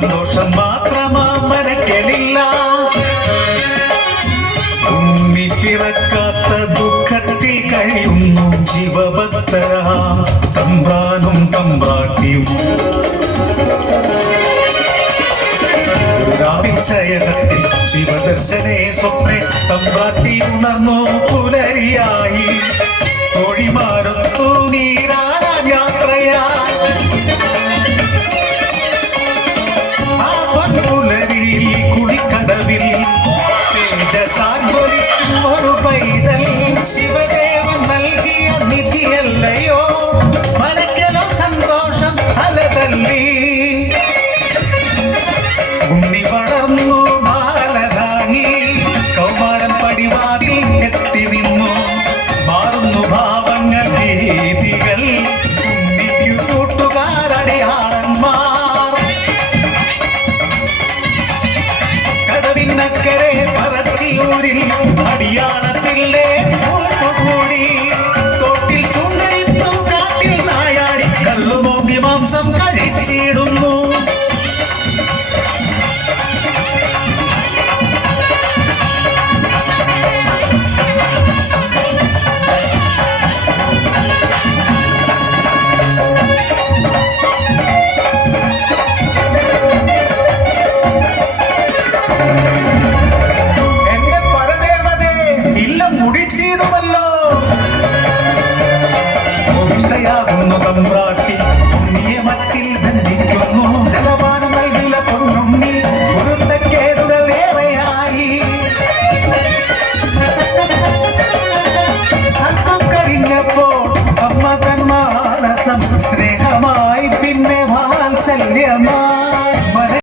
സന്തോഷം മാത്രമാ മരക്കലില്ല ഉമ്മി പിറക്കാത്ത ദുഃഖത്തിൽ കഴിയുന്നു ജീവഭക്തര. തമ്പാനും തമ്പ്രാട്ടിയും. രാവിച്ചയനത്തിൽ ശിവദർശനെ സ്വപ്നെ തമ്പാട്ടി ഉണർന്നു പുലരിയായി. കടവിനക്കരെ പറച്ചിയൂരിൽ അടിയാളത്തിലെ കൂടി തോട്ടിൽ ചൂണ്ടയിട്ടു കാട്ടിൽ നായാടി കല്ലുമോന്തി മാംസം കഴിച്ചിടും സ്നേഹമായി പിന്നെ വാത്സല്യമായി